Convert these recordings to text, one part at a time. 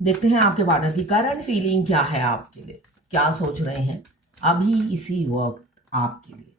देखते हैं आपके पार्टनर की करंट फीलिंग क्या है आपके लिए, क्या सोच रहे हैं अभी इसी वक्त आपके लिए,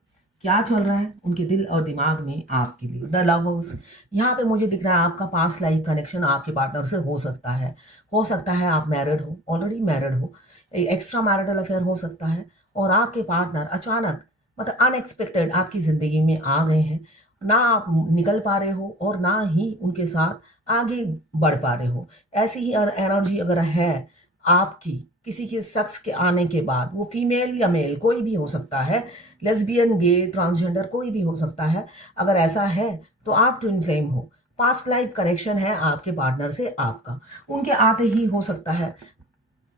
क्या चल रहा है उनके दिल और दिमाग में आपके लिए। द लवर्स, यहाँ पे मुझे दिख रहा है आपका पास्ट लाइफ कनेक्शन आपके पार्टनर से हो सकता है आप मैरिड हो, ऑलरेडी मैरिड हो, एक्स्ट्रा मैरिटल अफेयर हो सकता है, और आपके पार्टनर अचानक मतलब अनएक्सपेक्टेड आपकी ज़िंदगी में आ गए हैं। ना आप निकल पा रहे हो और ना ही उनके साथ आगे बढ़ पा रहे हो। ऐसी ही एनर्जी अगर है आपकी किसी के शख्स के आने के बाद, वो फीमेल या मेल कोई भी हो सकता है, लेस्बियन, गे, ट्रांसजेंडर कोई भी हो सकता है, अगर ऐसा है तो आप ट्विन फ्लेम हो। पास्ट लाइफ कनेक्शन है आपके पार्टनर से आपका, उनके आते ही हो सकता है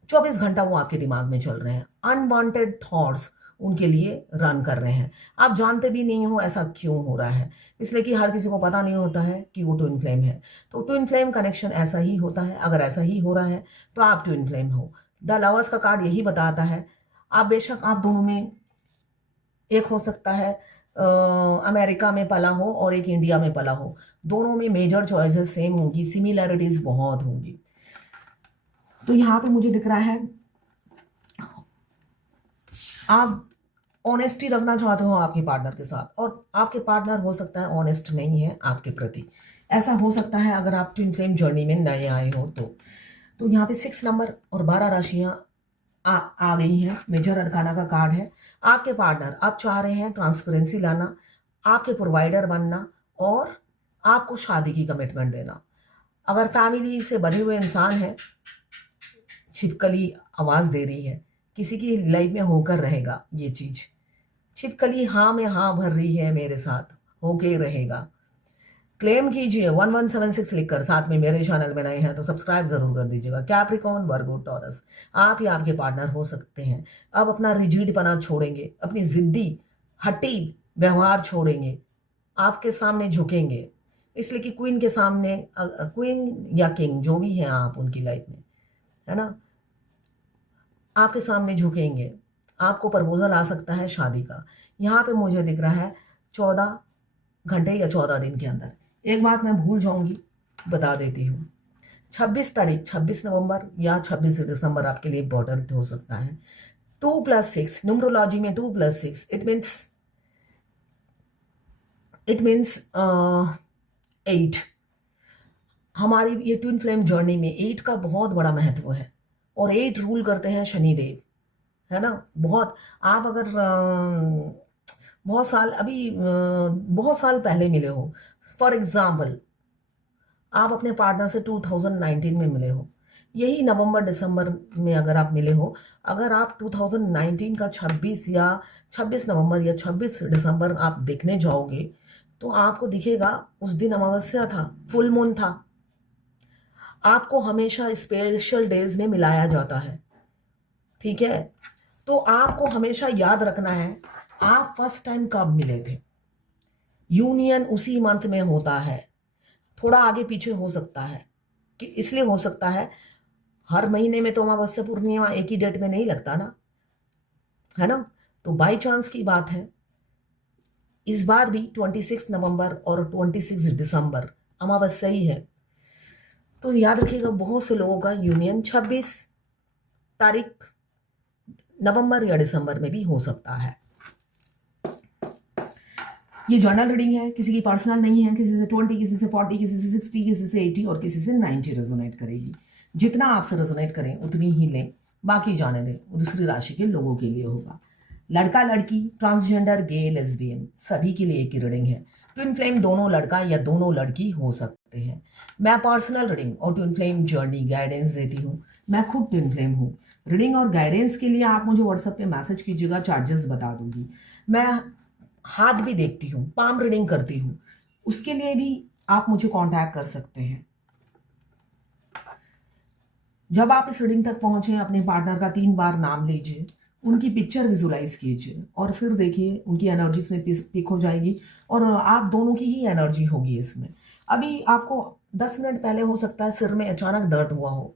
24 घंटा वो आपके दिमाग में चल रहे हैं, अनवांटेड थॉट्स उनके लिए रन कर रहे हैं। आप जानते भी नहीं हो ऐसा क्यों हो रहा है, इसलिए कि हर किसी को पता नहीं होता है कि वो ट्विन फ्लेम है। तो ट्विन फ्लेम कनेक्शन ऐसा ही होता है, अगर ऐसा ही हो रहा है तो आप ट्विन फ्लेम हो। द लवर्स का कार्ड यही बताता है, आप बेशक आप दोनों में, एक हो सकता है अमेरिका में पला हो और एक इंडिया में पला हो, दोनों में मेजर चॉइसेस सेम होंगी, सिमिलैरिटीज बहुत होंगी। तो यहाँ पे मुझे दिख रहा है आप ऑनेस्टी रखना चाहते हो आपके पार्टनर के साथ, और आपके पार्टनर हो सकता है ऑनेस्ट नहीं है आपके प्रति। ऐसा हो सकता है अगर आप ट्विन फ्लेम जर्नी में नए आए हो तो यहाँ पे 6 नंबर और 12 राशियां आ गई हैं। मेजर अरकाना का कार्ड है। आपके पार्टनर आप चाह रहे हैं ट्रांसपेरेंसी लाना, आपके प्रोवाइडर बनना और आपको शादी की कमिटमेंट देना। अगर फैमिली से बधे हुए इंसान है, छिपकली आवाज दे रही है, किसी की लाइफ में होकर रहेगा ये चीज। छिपकली हाँ में हाँ भर रही है, मेरे साथ होके रहेगा। क्लेम कीजिए 1176 लिखकर, साथ में मेरे चैनल में नए हैं तो सब्सक्राइब जरूर कर दीजिएगा। कैप्रिकॉर्न, वर्गो, टॉरस, आप या आपके पार्टनर हो सकते हैं अब अपना रिजिडपना छोड़ेंगे, अपनी जिद्दी हट्टी व्यवहार छोड़ेंगे, आपके सामने झुकेंगे। इसलिए कि क्वीन के सामने, क्वीन या किंग जो भी हैं आप उनकी लाइफ में, है ना, आपके सामने झुकेंगे। आपको प्रपोजल आ सकता है शादी का। यहाँ पे मुझे दिख रहा है 14 घंटे या 14 दिन के अंदर। एक बात मैं भूल जाऊंगी, बता देती हूँ, 26 तारीख, 26 नवंबर या 26 दिसंबर आपके लिए इम्पोर्टेंट हो सकता है। 2+6 न्यूमरोलॉजी में 2+6 इट मीन्स 8। हमारी ये ट्विन फ्लेम जर्नी में 8 का बहुत बड़ा महत्व है, और 8 रूल करते हैं शनिदेव, है ना। बहुत, आप अगर बहुत साल पहले मिले हो, फॉर एग्जाम्पल आप अपने पार्टनर से 2019 में मिले हो, यही नवंबर दिसंबर में अगर आप मिले हो, अगर आप 2019 का 26 नवंबर या 26 दिसंबर आप देखने जाओगे तो आपको दिखेगा उस दिन अमावस्या था, फुल मून था। आपको हमेशा स्पेशल डेज में मिलाया जाता है, ठीक है। तो आपको हमेशा याद रखना है आप फर्स्ट टाइम कब मिले थे। यूनियन उसी मंथ में होता है, थोड़ा आगे पीछे हो सकता है, कि इसलिए हो सकता है हर महीने में तो अमावस्या पूर्णिमा एक ही डेट में नहीं लगता ना, है ना। तो बाई चांस की बात है, इस बार भी 26 नवंबर और 26 दिसंबर अमावस्या ही है। तो याद रखिएगा बहुत से लोगों का यूनियन 26 तारीख नवंबर या दिसंबर में भी हो सकता है। ये जर्नल रीडिंग है, किसी की पर्सनल नहीं है। किसी से 20, किसी से 40, किसी से 60, किसी से 80 और किसी से 90 रेजोनेट करेगी। जितना आपसे रेजोनेट करें उतनी ही लें, बाकी जाने दें, वो दूसरी राशि के लोगों के लिए होगा। लड़का लड़की, ट्रांसजेंडर, गे, लेस्बियन, सभी के लिए एक ही रीडिंग है। ट्विन फ्लेम दोनों लड़का या दोनों लड़की हो सकते हैं। मैं पर्सनल रीडिंग और ट्विन फ्लेम जर्नी गाइडेंस देती हूँ। मैं खुद ट्विन फ्लेम हूँ। रीडिंग और गाइडेंस के लिए आप मुझे व्हाट्सएप पे मैसेज कीजिएगा, चार्जेस बता दूंगी। मैं हाथ भी देखती हूँ, पाम रीडिंग करती हूँ, उसके लिए भी आप मुझे कांटेक्ट कर सकते हैं। जब आप इस रीडिंग तक पहुंचे, अपने पार्टनर का 3 बार नाम लीजिए, उनकी पिक्चर विजुलाइज कीजिए और फिर देखिए उनकी एनर्जी इसमें पिक हो जाएगी और आप दोनों की ही एनर्जी होगी इसमें। अभी आपको 10 मिनट पहले हो सकता है सिर में अचानक दर्द हुआ हो,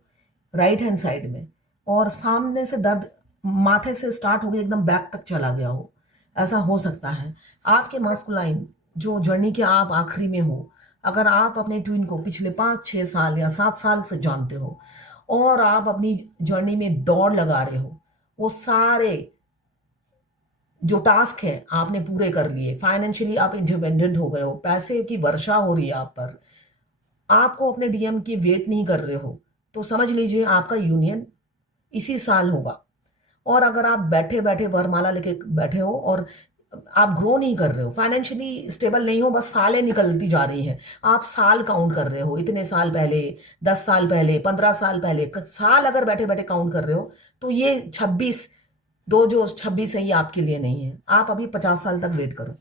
राइट हैंड साइड में, और सामने से दर्द माथे से स्टार्ट हो गया एकदम बैक तक चला गया हो, ऐसा हो सकता है। आपके मास्कुलाइन जो जर्नी के आप आखिरी में हो, अगर आप अपने ट्विन को पिछले 5-6 साल या 7 साल से जानते हो और आप अपनी जर्नी में दौड़ लगा रहे हो, वो सारे जो टास्क है आपने पूरे कर लिए, फाइनेंशियली आप इंडिपेंडेंट हो गए हो, पैसे की वर्षा हो रही है आप पर, आपको अपने डीएम की वेट नहीं कर रहे हो, तो समझ लीजिए आपका यूनियन इसी साल होगा। और अगर आप बैठे बैठे वरमाला लेके बैठे हो और आप ग्रो नहीं कर रहे हो, फाइनेंशियली स्टेबल नहीं हो, बस सालें निकलती जा रही हैं, आप साल काउंट कर रहे हो, इतने साल पहले, 10 साल पहले, 15 साल पहले, साल अगर बैठे बैठे काउंट कर रहे हो, तो ये 26, दो जो 26 है ये आपके लिए नहीं है। आप अभी 50 साल तक वेट करो।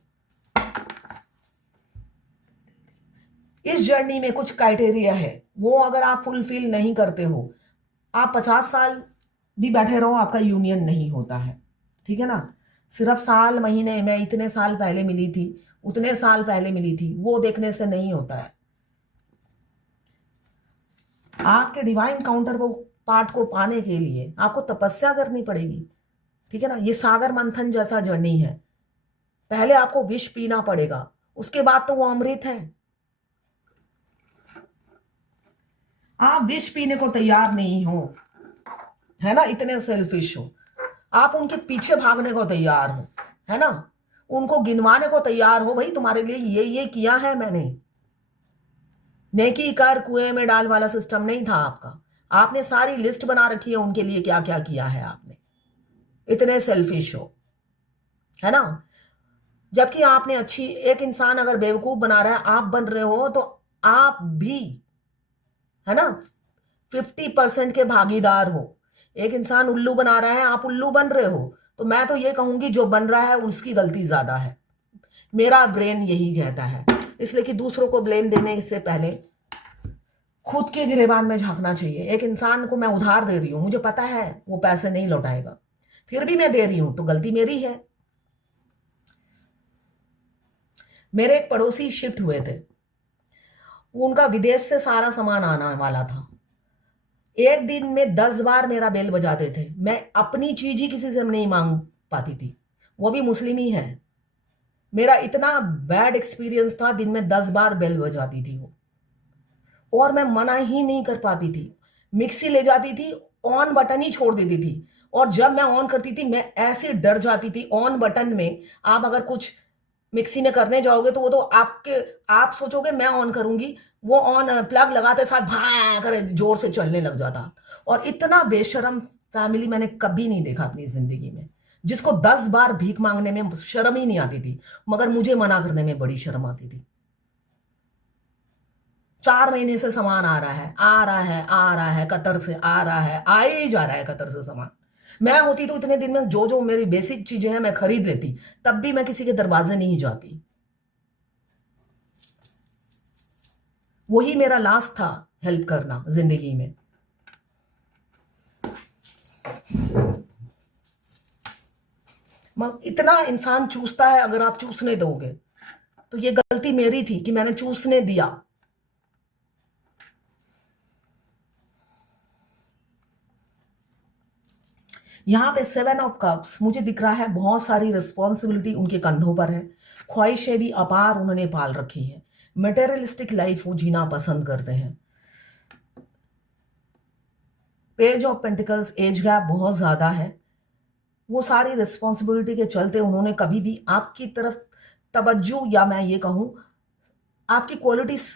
इस जर्नी में कुछ क्राइटेरिया है, वो अगर आप फुलफिल नहीं करते हो, आप 50 साल भी बैठे रहो, आपका यूनियन नहीं होता है। ठीक है ना? सिर्फ साल महीने में इतने साल पहले मिली थी, उतने साल पहले मिली थी, वो देखने से नहीं होता है। आपके डिवाइन काउंटर को पार्ट को पाने के लिए आपको तपस्या करनी पड़ेगी। ठीक है ना? ये सागर मंथन जैसा जर्नी है। पहले आपको विष पीना पड़ेगा, उसके बाद तो वो अमृत है। आप विष पीने को तैयार नहीं हो, है ना? इतने सेल्फिश हो, आप उनके पीछे भागने को तैयार हो, है ना? उनको गिनवाने को तैयार हो, भाई तुम्हारे लिए ये किया है मैंने। नेकी कर कुएं में डाल वाला सिस्टम नहीं था आपका। आपने सारी लिस्ट बना रखी है उनके लिए क्या क्या किया है आपने। इतने सेल्फिश हो, है ना? जबकि आपने अच्छी, एक इंसान अगर बेवकूफ बना रहा है, आप बन रहे हो, तो आप भी, है ना, 50% के भागीदार हो। एक इंसान उल्लू बना रहा है, आप उल्लू बन रहे हो, तो मैं तो ये कहूंगी जो बन रहा है उसकी गलती ज्यादा है। मेरा ब्रेन यही कहता है। इसलिए कि दूसरों को ब्लेम देने से पहले खुद के गिरेबान में झांकना चाहिए। एक इंसान को मैं उधार दे रही हूं, मुझे पता है वो पैसे नहीं लौटाएगा, फिर भी मैं दे रही हूं, तो गलती मेरी है। मेरे एक पड़ोसी शिफ्ट हुए थे, उनका विदेश से सारा सामान आना वाला था। एक दिन में 10 बार मेरा बेल बजाते थे। मैं अपनी चीज ही किसी से नहीं मांग पाती थी, वो भी मुस्लिम ही है। मेरा इतना बैड एक्सपीरियंस था, दिन में 10 बार बेल बजाती थी वो, और मैं मना ही नहीं कर पाती थी। मिक्सी ले जाती थी, ऑन बटन ही छोड़ देती थी, और जब मैं ऑन करती थी मैं ऐसे डर जाती थी। ऑन बटन में आप अगर कुछ मिक्सी में करने जाओगे तो वो तो आप सोचोगे मैं ऑन करूंगी, वो ऑन प्लग लगाते साथ भां कर जोर से चलने लग जाता। और इतना बेशरम फैमिली मैंने कभी नहीं देखा अपनी जिंदगी में, जिसको 10 बार भीख मांगने में शर्म ही नहीं आती थी, मगर मुझे मना करने में बड़ी शर्म आती थी। 4 महीने से सामान आ रहा है, आ रहा है, आ रहा है, कतर से आ रहा है, आ ही जा रहा है कतर से सामान। मैं होती तो इतने दिन में जो जो मेरी बेसिक चीजें हैं मैं खरीद लेती, तब भी मैं किसी के दरवाजे नहीं जाती। वही मेरा लास्ट था, हेल्प करना जिंदगी में। इतना इंसान चूसता है, अगर आप चूसने दोगे तो ये गलती मेरी थी कि मैंने चूसने दिया। यहाँ पे 7 ऑफ कप्स मुझे दिख रहा है, बहुत सारी रिस्पॉन्सिबिलिटी उनके कंधों पर है, ख्वाहिशें भी अपार उन्होंने पाल रखी है, मटेरियलिस्टिक लाइफ वो जीना पसंद करते हैं। Page of pentacles, age gap बहुत ज्यादा है। वो सारी रिस्पॉन्सिबिलिटी के चलते उन्होंने कभी भी आपकी तरफ तवज्जो, या मैं ये कहूं आपकी क्वालिटीज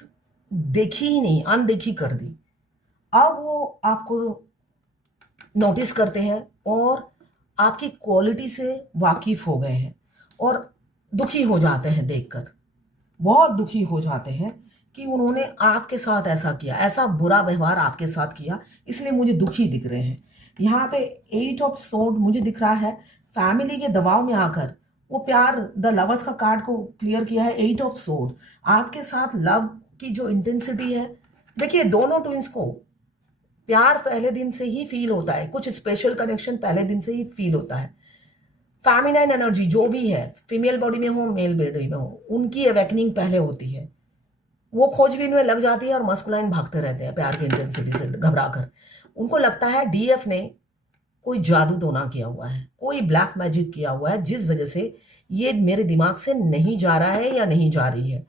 देखी ही नहीं, अनदेखी कर दी। अब वो आपको नोटिस करते हैं और आपकी क्वालिटी से वाकिफ हो गए हैं, और दुखी हो जाते हैं देखकर, बहुत दुखी हो जाते हैं कि उन्होंने आपके साथ ऐसा किया, ऐसा बुरा व्यवहार आपके साथ किया, इसलिए मुझे दुखी दिख रहे हैं। यहाँ पे 8 ऑफ सोर्ड मुझे दिख रहा है, फैमिली के दबाव में आकर वो प्यार, द लवर्स का कार्ड को क्लियर किया है। 8 ऑफ सोर्ड आपके साथ लव की जो इंटेंसिटी है, देखिए दोनों ट्विंस को प्यार पहले दिन से ही फील होता है, कुछ स्पेशल कनेक्शन पहले दिन से ही फील होता है। फेमिनाइन एनर्जी जो भी है, फीमेल बॉडी में हो मेल बॉडी में हो, उनकी अवेकनिंग पहले होती है, वो खोजबीन में लग जाती है और मस्कुलाइन भागते रहते हैं प्यार की इंटेंसिटी से घबरा कर। उनको लगता है डीएफ ने कोई जादू टोना किया हुआ है, कोई ब्लैक मैजिक किया हुआ है, जिस वजह से ये मेरे दिमाग से नहीं जा रहा है या नहीं जा रही है।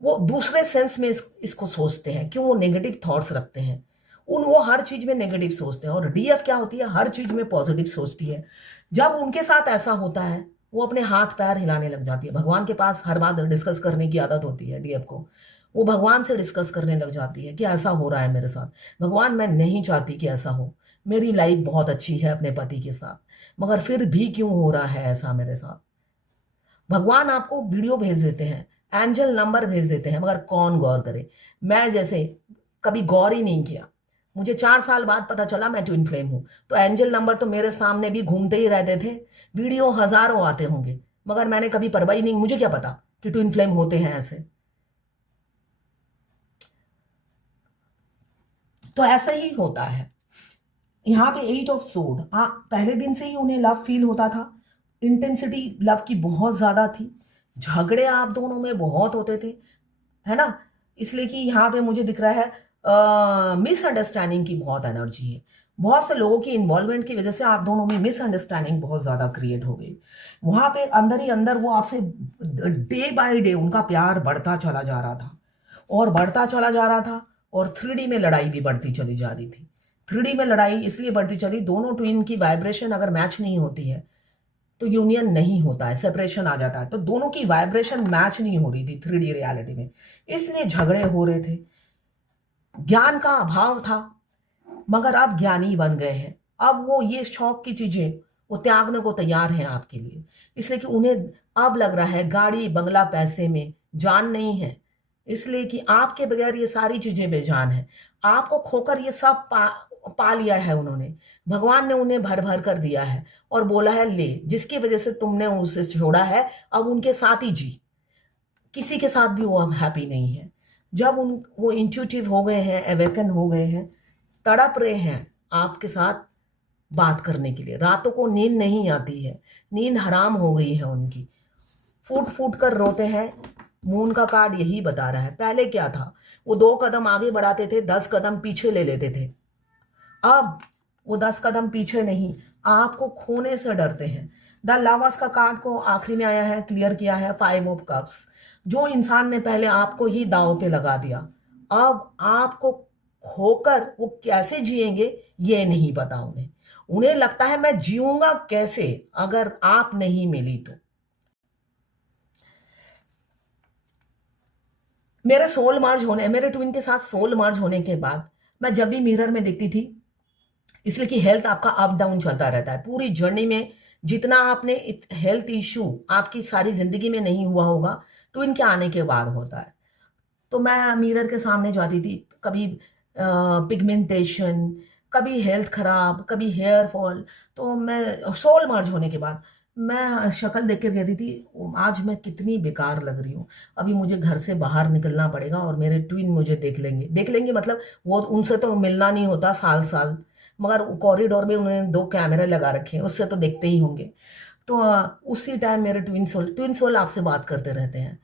वो दूसरे सेंस में इसको सोचते हैं, क्यों वो नेगेटिव थॉट्स रखते हैं। वो हर चीज में नेगेटिव सोचते हैं, और डीएफ क्या होती है, हर चीज में पॉजिटिव सोचती है। जब उनके साथ ऐसा होता है वो अपने हाथ पैर हिलाने लग जाती है। भगवान के पास हर बात डिस्कस करने की आदत होती है डीएफ को। वो भगवान से डिस्कस करने लग जाती है कि ऐसा हो रहा है मेरे साथ, भगवान मैं नहीं चाहती कि ऐसा हो, मेरी लाइफ बहुत अच्छी है अपने पति के साथ, मगर फिर भी क्यों हो रहा है ऐसा मेरे साथ। भगवान आपको वीडियो भेज देते हैं, एंजल नंबर भेज देते हैं, मगर कौन गौर करे। मैं जैसे कभी गौर ही नहीं किया, मुझे 4 साल बाद पता चला मैं ट्विन फ्लेम हूं, तो एंजल नंबर तो मेरे सामने भी घूमते ही रहते थे, वीडियो हजारों आते होंगे, मगर मैंने कभी परवाह ही नहीं, मुझे क्या पता कि ट्विन फ्लेम होते हैं ऐसे। तो ऐसा ही होता है। यहाँ पे 8 ऑफ सोर्ड, पहले दिन से ही उन्हें लव फील होता था, इंटेंसिटी लव की बहुत ज्यादा थी, झगड़े आप दोनों में बहुत होते थे, है ना। इसलिए कि यहाँ पे मुझे दिख रहा है मिसअंडरस्टैंडिंग की बहुत एनर्जी है, बहुत से लोगों की इन्वॉल्वमेंट की वजह से आप दोनों में मिसअंडरस्टैंडिंग बहुत ज्यादा क्रिएट हो गई। वहां पे अंदर ही अंदर वो आपसे डे बाय डे उनका प्यार बढ़ता चला जा रहा था और बढ़ता चला जा रहा था, और 3D में लड़ाई भी बढ़ती चली जा रही थी। 3D में लड़ाई इसलिए बढ़ती चली, दोनों ट्विन की वाइब्रेशन अगर मैच नहीं होती है तो यूनियन नहीं होता है, सेपरेशन आ जाता है। तो दोनों की वाइब्रेशन मैच नहीं हो रही थी 3D रियलिटी में, इसलिए झगड़े हो रहे थे, ज्ञान का अभाव था। मगर अब ज्ञानी बन गए हैं, अब वो ये शौक की चीजें वो त्यागने को तैयार हैं आपके लिए, इसलिए कि उन्हें अब लग रहा है गाड़ी बंगला पैसे में जान नहीं है, इसलिए कि आपके बगैर ये सारी चीजें बेजान है। आपको खोकर ये सब पा लिया है उन्होंने, भगवान ने उन्हें भर भर कर दिया है और बोला है ले, जिसकी वजह से तुमने उसे छोड़ा है, अब उनके साथ ही जी, किसी के साथ भी वो अब हैप्पी नहीं है। जब वो इंट्यूटिव हो गए हैं, अवेकन हो गए हैं, तड़प रहे हैं आपके साथ बात करने के लिए, रातों को नींद नहीं आती है, नींद हराम हो गई है उनकी, फूट फूट कर रोते हैं। मून का कार्ड यही बता रहा है। पहले क्या था, वो 2 कदम आगे बढ़ाते थे, 10 कदम पीछे ले लेते थे, अब वो 10 कदम पीछे नहीं, आपको खोने से डरते हैं। द लवर्स का कार्ड को आखिरी में आया है, क्लियर किया है 5 ऑफ कप्स। जो इंसान ने पहले आपको ही दांव पे लगा दिया, अब आपको खोकर वो कैसे जिएंगे ये नहीं पता उन्हें। उन्हें लगता है मैं जीऊंगा कैसे अगर आप नहीं मिली तो। मेरे सोल मर्ज होने, मेरे ट्विन के साथ सोल मर्ज होने के बाद मैं जब भी मिरर में देखती थी, इसलिए कि हेल्थ आपका अप डाउन चलता रहता है पूरी जर्नी में, जितना आपने हेल्थ इश्यू आपकी सारी जिंदगी में नहीं हुआ होगा, ट्विन के आने के बाद होता है। तो मैं मिरर के सामने जाती थी, कभी पिगमेंटेशन, कभी हेल्थ खराब, कभी हेयर फॉल। तो मैं सोल मर्ज होने के बाद मैं शक्ल देख के कहती थी आज मैं कितनी बेकार लग रही हूँ, अभी मुझे घर से बाहर निकलना पड़ेगा और मेरे ट्विन मुझे देख लेंगे, मतलब वो उनसे तो मिलना नहीं होता साल साल, मगर कॉरिडोर में उन्होंने 2 कैमरे लगा रखे हैं, उससे तो देखते ही होंगे। तो उसी टाइम मेरे ट्विन सोल आपसे बात करते रहते हैं,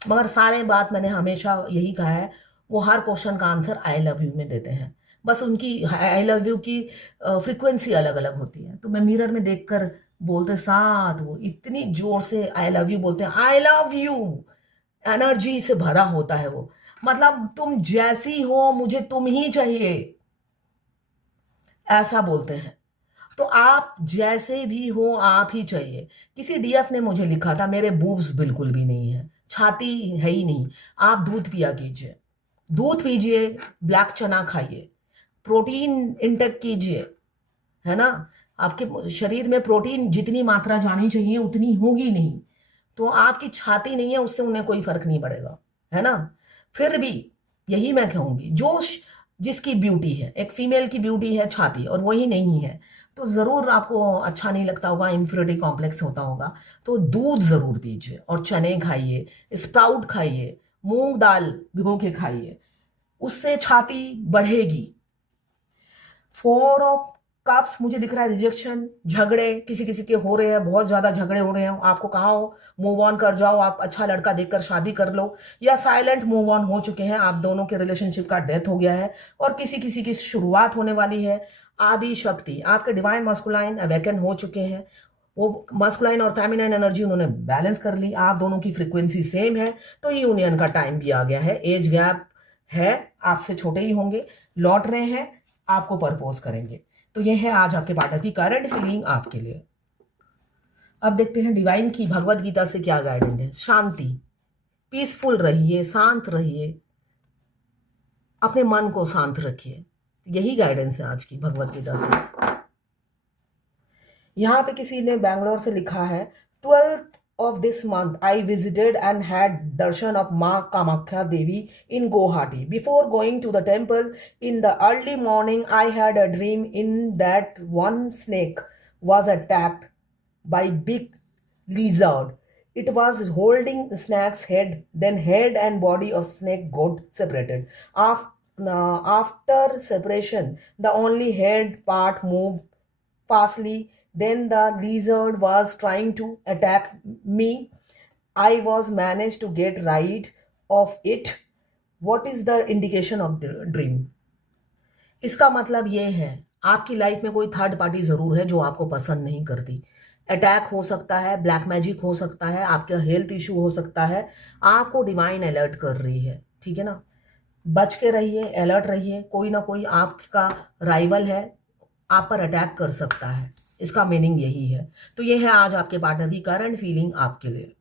मगर सारे बात मैंने हमेशा यही कहा है, वो हर क्वेश्चन का आंसर आई लव यू में देते हैं, बस उनकी आई लव यू की फ्रीक्वेंसी अलग अलग होती है। तो मैं मिरर में देखकर बोलते साथ वो इतनी जोर से आई लव यू बोलते हैं, आई लव यू एनर्जी से भरा होता है वो, मतलब तुम जैसी हो मुझे तुम ही चाहिए, ऐसा बोलते हैं। तो आप जैसे भी हो आप ही चाहिए। किसी डीएफ ने मुझे लिखा था मेरे बूब्स बिल्कुल भी नहीं है, छाती है ही नहीं, आप दूध पिया कीजिए, दूध पीजिए, ब्लैक चना खाइए, प्रोटीन इंटेक कीजिए, है ना। आपके शरीर में प्रोटीन जितनी मात्रा जानी चाहिए उतनी होगी नहीं, तो आपकी छाती नहीं है उससे उन्हें कोई फर्क नहीं पड़ेगा, है ना। फिर भी यही मैं कहूंगी, जो जिसकी ब्यूटी है, एक फीमेल की ब्यूटी है छाती और वही नहीं है, तो जरूर आपको अच्छा नहीं लगता होगा, इंफीरियरिटी कॉम्प्लेक्स होता होगा। तो दूध जरूर पीजिए और चने खाइए, स्प्राउट खाइए, मूंग दाल भिगो के खाइए, उससे छाती बढ़ेगी। 4 ऑफ कप्स मुझे दिख रहा है रिजेक्शन, झगड़े किसी किसी के हो रहे हैं, बहुत ज्यादा झगड़े हो रहे हैं, आपको कहा हो मूव ऑन कर जाओ, आप अच्छा लड़का देखकर शादी कर लो, या साइलेंट मूव ऑन हो चुके हैं, आप दोनों के रिलेशनशिप का डेथ हो गया है और किसी किसी की शुरुआत होने वाली है। आदि शक्ति आपके डिवाइन मस्कुलाइन अवेकन हो चुके हैं, वो मस्कुलाइन और फेमिनाइन एनर्जी उन्होंने बैलेंस कर ली, आप दोनों की फ्रीक्वेंसी सेम है, तो यूनियन का टाइम भी आ गया है। एज गैप है, आपसे छोटे ही होंगे लौट रहे हैं, आपको प्रपोज करेंगे। तो ये है आज आपके पार्टनर की करंट फीलिंग आपके लिए। अब देखते हैं डिवाइन की भगवत गीता से क्या गाइडेंस है। शांति, पीसफुल रहिए, शांत रहिए, अपने मन को शांत रखिए। यही गाइडेंस है आज की भगवत गीता से। यहाँ पे किसी ने बैंगलोर से लिखा है, 12th of this month I visited and had darshan of Ma Kamakhya Devi in Guwahati. Before going to the temple in the early morning, I had a dream in that one snake was attacked by big lizard. It was holding snake's head, then head and body of snake got separated. After separation, the only head part moved fastly. Then the lizard was trying to attack me. I was managed to get rid of it. What is the indication of the dream? इसका मतलब ये है, आपकी life में कोई third party ज़रूर है जो आपको पसंद नहीं करती। अटैक हो सकता है, ब्लैक मैजिक हो सकता है, आपका हेल्थ इशू हो सकता है, आपको डिवाइन अलर्ट कर रही है, ठीक है ना। बच के रहिए, अलर्ट रहिए, कोई ना कोई आपका राइवल है, आप पर अटैक कर सकता है। इसका मीनिंग यही है। तो ये है आज आपके पार्टनर की करंट फीलिंग आपके लिए।